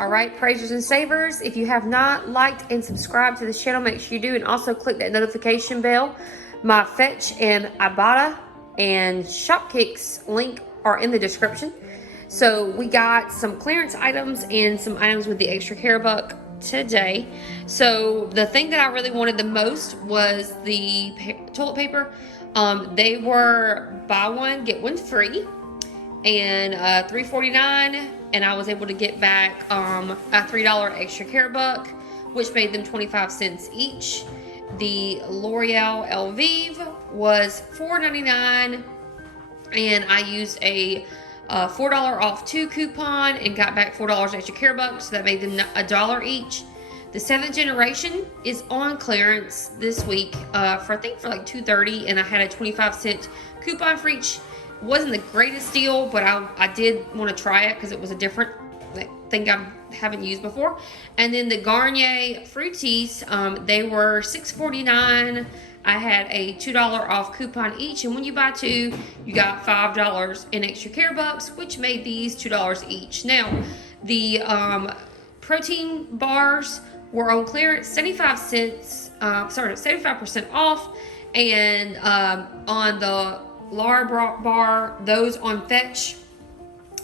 All right, praisers and savers, if you have not liked and subscribed to this channel, make sure you do, and also click that notification bell. My Fetch and IBOTTA and Shopkick's link are in the description. So we got some clearance items and some items with the extra care buck today. So the thing that I really wanted the most was the toilet paper. They were buy one get one free, and $3.49, and I was able to get back a $3 extra care buck, which made them 25 cents each. The L'Oreal Elvive was $4.99, and I used a $4 off 2 coupon and got back $4 extra care bucks, so that made them $1 each. The 7th generation is on clearance this week for I think for like $2.30, and I had a 25-cent coupon for each. Wasn't the greatest deal, but I did want to try it because it was a different thing I haven't used before. And then the Garnier Fruities, they were $6.49. I had a $2 off coupon each, and when you buy 2, you got $5 in extra care bucks, which made these $2 each. Now, the protein bars were on clearance, 75% off, and on the Lara bar, those on Fetch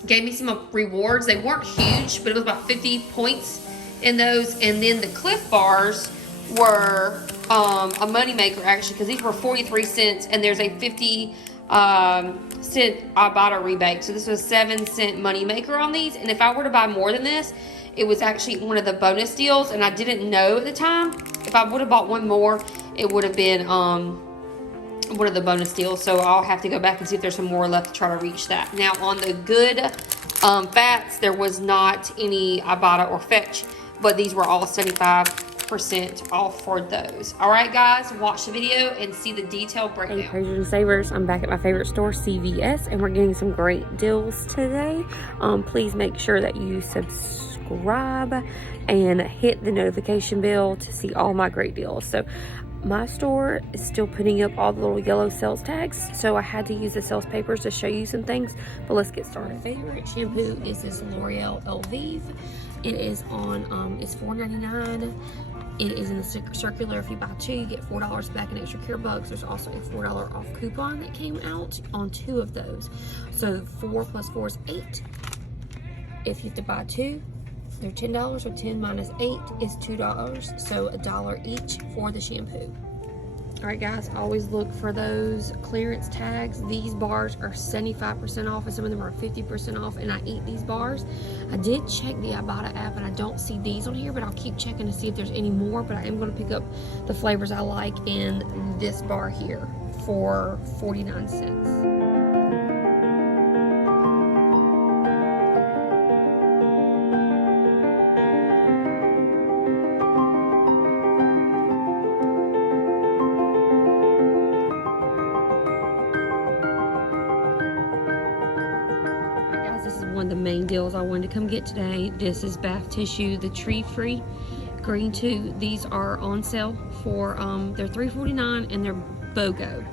gave me some rewards. They weren't huge, but it was about 50 points in those. And then the Cliff bars were a money maker, actually, because these were 43 cents, and there's a 50 cent IBOTTA rebate. So this was a 7-cent money maker on these. And if I were to buy more than this, it was actually one of the bonus deals, and I didn't know at the time. If I would have bought one more, it would have been one of the bonus deals. So I'll have to go back and see if there's some more left to try to reach that. Now on the good fats, there was not any IBOTTA or Fetch, but these were all 75% off for those. All right, guys, watch the video and see the detailed breakdown. Hey, praisers and savers, I'm back at my favorite store, CVS, and we're getting some great deals today. Please make sure that you subscribe and hit the notification bell to see all my great deals. So my store is still putting up all the little yellow sales tags, so I had to use the sales papers to show you some things, but let's get started. My favorite shampoo is this L'Oreal Elvive. It is on, it's $4.99. It is in the circular. If you buy 2, you get $4 back in extra care bucks. There's also a $4 off coupon that came out on 2 of those. So 4 plus 4 is 8. If you have to buy 2, they're $10, so 10 minus 8 is $2, so $1 each for the shampoo. All right, guys, always look for those clearance tags. These bars are 75% off, and some of them are 50% off, and I eat these bars. I did check the IBOTTA app, and I don't see these on here, but I'll keep checking to see if there's any more, but I am going to pick up the flavors I like in this bar here for 49 cents. This is one of the main deals I wanted to come get today. This is bath tissue, the tree-free green 2. These are on sale for they're $3.49 and they're BOGO.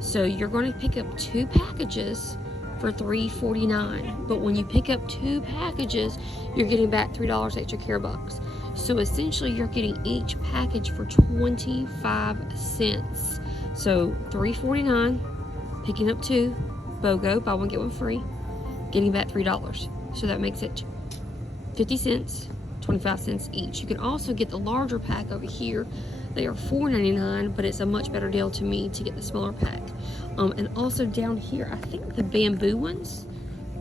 So you're going to pick up 2 packages for $3.49. But when you pick up 2 packages, you're getting back $3 extra care bucks. So essentially, you're getting each package for 25 cents. So $3.49, picking up 2, BOGO, buy one get one free, getting back $3. So that makes it 50 cents, 25 cents each. You can also get the larger pack over here. They are $4.99, but it's a much better deal to me to get the smaller pack. And also down here, I think the bamboo ones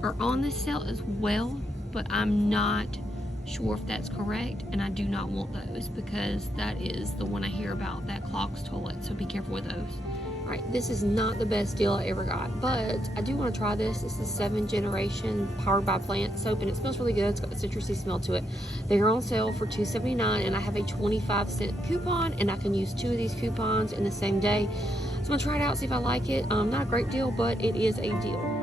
are on this sale as well, but I'm not sure if that's correct, and I do not want those because that is the one I hear about that clogs toilet, so be careful with those. All right, this is not the best deal I ever got, but I do want to try this. This is 7th generation powered by plant soap, and it smells really good. It's got the citrusy smell to it. They are on sale for $2.79, and I have a 25-cent coupon, and I can use 2 of these coupons in the same day. So I'm gonna try it out, see if I like it. Not a great deal, but it is a deal.